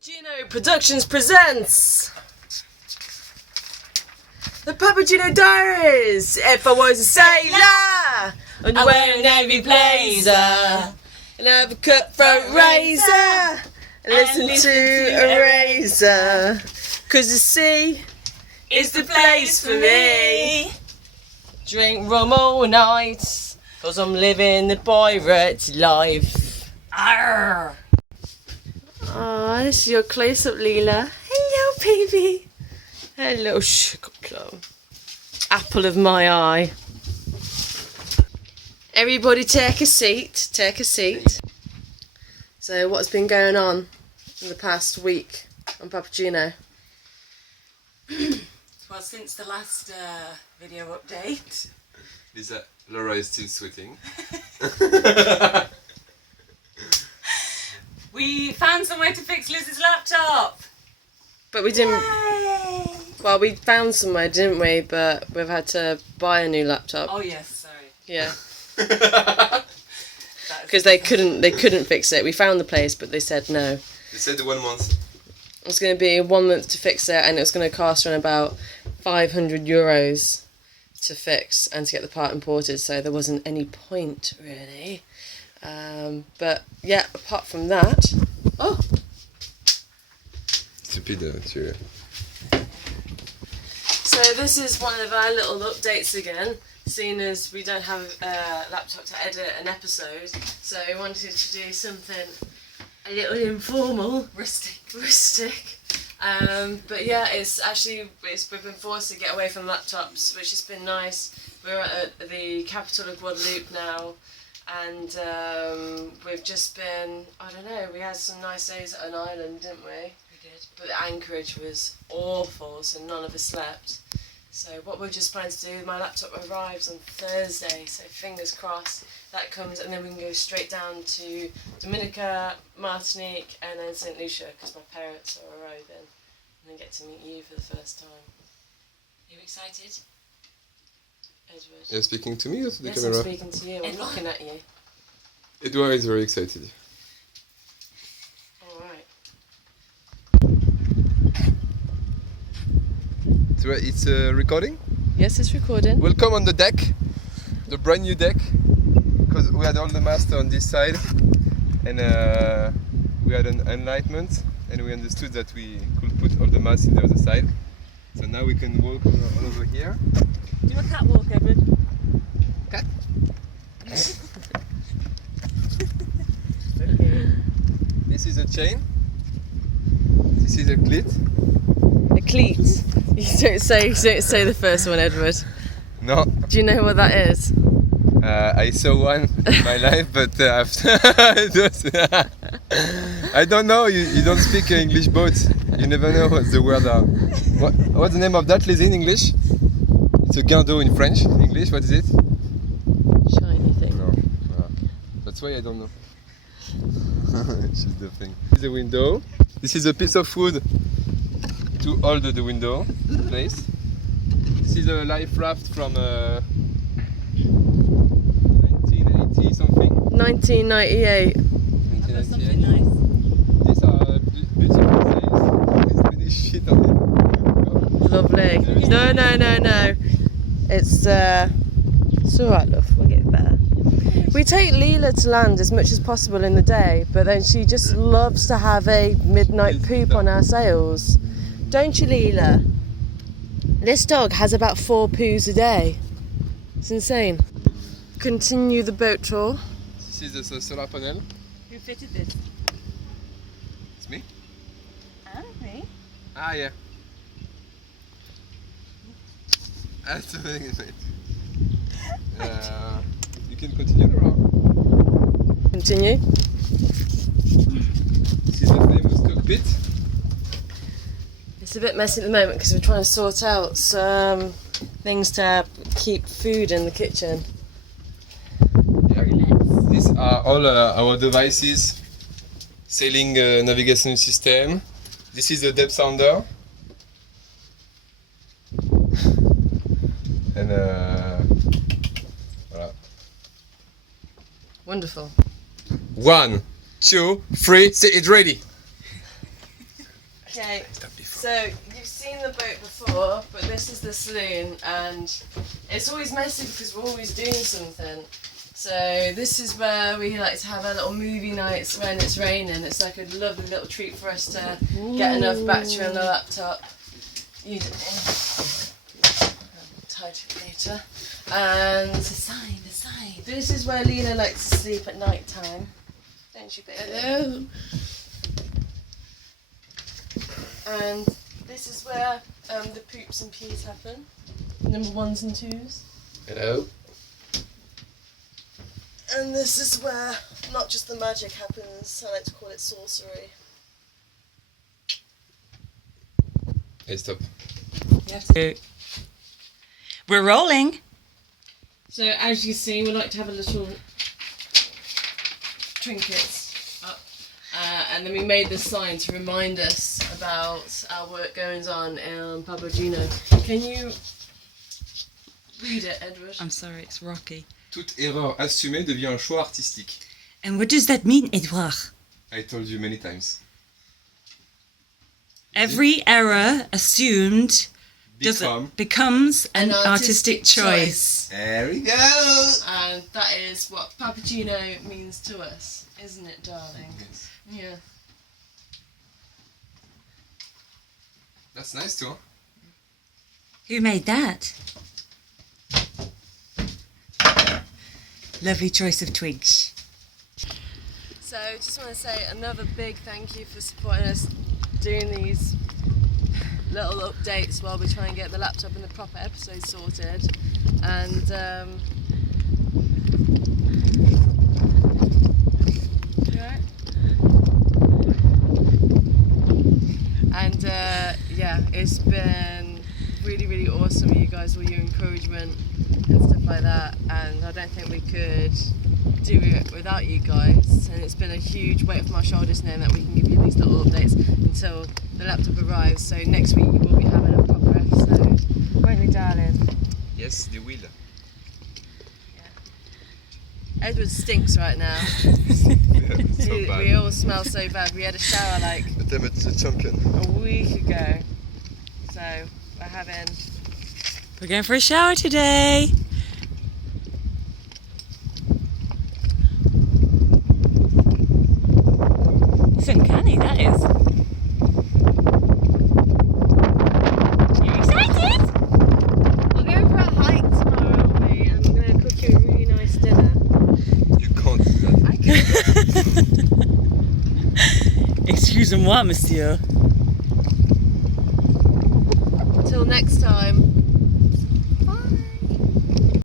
Papageno Productions presents the Papageno Diaries. If I was a sailor, I'd wear a navy blazer and have a cutthroat razor and listen to a razor. 'Cause the sea is the place for me. Drink rum all night, 'cause I'm living the pirate life. Arr! Ah, this is your close-up, Leela. Hello, baby. Hello, sugar plum. Apple of my eye. Everybody take a seat. Take a seat. So, what's been going on in the past week on Papageno? Well, since the last video update. Lisa, Laura is still sweating. We found somewhere to fix Liz's laptop! But we didn't... Yay! Well, we found somewhere, didn't we? But we've had to buy a new laptop. Oh yes, sorry. Yeah. Because they couldn't fix it. We found the place, but they said no. They said 1 month. It was going to be 1 month to fix it, and it was going to cost around about €500 to fix and to get the part imported, so there wasn't any point, really. But, yeah, apart from that... Oh! Stupid, tu... So this is one of our little updates again, seeing as we don't have a laptop to edit an episode, so we wanted to do something a little informal. Rustic. But yeah, we've been forced to get away from laptops, which has been nice. We're at the capital of Guadeloupe now, and we've just been, I don't know, we had some nice days at an island, didn't we? We did. But the anchorage was awful, so none of us slept. So what we're just planning to do, my laptop arrives on Thursday, so fingers crossed that comes, and then we can go straight down to Dominica, Martinique, and then St. Lucia, because my parents are arriving, and then get to meet you for the first time. Are you excited? Edward. You're speaking to me or to the Yes, camera? I'm speaking to you. I'm looking at you. Edouard is very excited. Alright. So it's recording? Yes, it's recording. Welcome on the deck, the brand new deck, because we had all the masts on this side, and we had an enlightenment, and we understood that we could put all the masts on the other side. So now we can walk all over here. Do a catwalk, Edward. Cat? Okay. This is a chain. This is a cleat. A cleat. You don't say the first one, Edward. No. Do you know what that is? I saw one in my life, but after I don't know. You don't speak English boat. You never know what the word are. What's the name of that, Lizzie, in English? It's a guindeau in French. In English, what is it? Shiny thing. No. That's why I don't know. It's just the thing. This is the window. This is a piece of wood to hold the window in place. This is a life raft from 1980 something. 1998. 1998. Something nice. These are beautiful sails. There's many shit on it. Lovely. No. It's alright, love. We'll get better. We take Leela to land as much as possible in the day, but then she just loves to have a midnight poop on our sails. Don't you, Leela? This dog has about 4 poos a day. It's insane. Continue the boat tour. This is the solar panel. Who fitted this? It's me. And me. Ah, yeah. That's amazing, mate. You can continue, Laura. Continue. This is the famous cockpit. It's a bit messy at the moment because we're trying to sort out some things to keep food in the kitchen. Yeah. These are all our devices. Sailing navigation system. This is the depth sounder. And voilà. Wonderful. 1, 2, 3, say it ready. Okay, so you've seen the boat before, but this is the saloon, and it's always messy because we're always doing something. So this is where we like to have our little movie nights when it's raining. It's like a lovely little treat for us to get enough battery on the laptop. Use it tied it later. And The sign. this is where Lena likes to sleep at night time. Don't you, baby? Hello. And this is where the poops and peas happen. Number 1s and 2s. Hello. And this is where not just the magic happens, I like to call it sorcery. Hey, stop. We're rolling. So as you see, we like to have a little trinkets up. And then we made this sign to remind us about our work goings on in Papageno. Can you read it, Edward? I'm sorry, it's rocky. Toute erreur assumée devient un choix artistique. And what does that mean, Edouard? I told you many times. Every error assumed becomes an artistic choice. There we go. And that is what Papageno means to us, isn't it, darling? Yes. Yeah. That's nice too. Huh? Who made that? Lovely choice of twigs. So just want to say another big thank you for supporting us doing these little updates while we try and get the laptop and the proper episode sorted. And right? And yeah, it's been really awesome, you guys, all your encouragement and stuff like that, and I don't think we could do it without you guys, and it's been a huge weight off my shoulders knowing that we can give you these little updates until the laptop arrives. So next week we'll be having a proper episode, won't we, darling? Yes, the wheel. Edward stinks right now. So bad. We all smell so bad. We had a shower like The champion. a week ago, so we're having. We're going for a shower today. It's uncanny, that is. You excited? We're going for a hike tomorrow, aren't we? And we're going to cook you a really nice dinner. You can't do that. I can. Excusez-moi, monsieur. Until next time.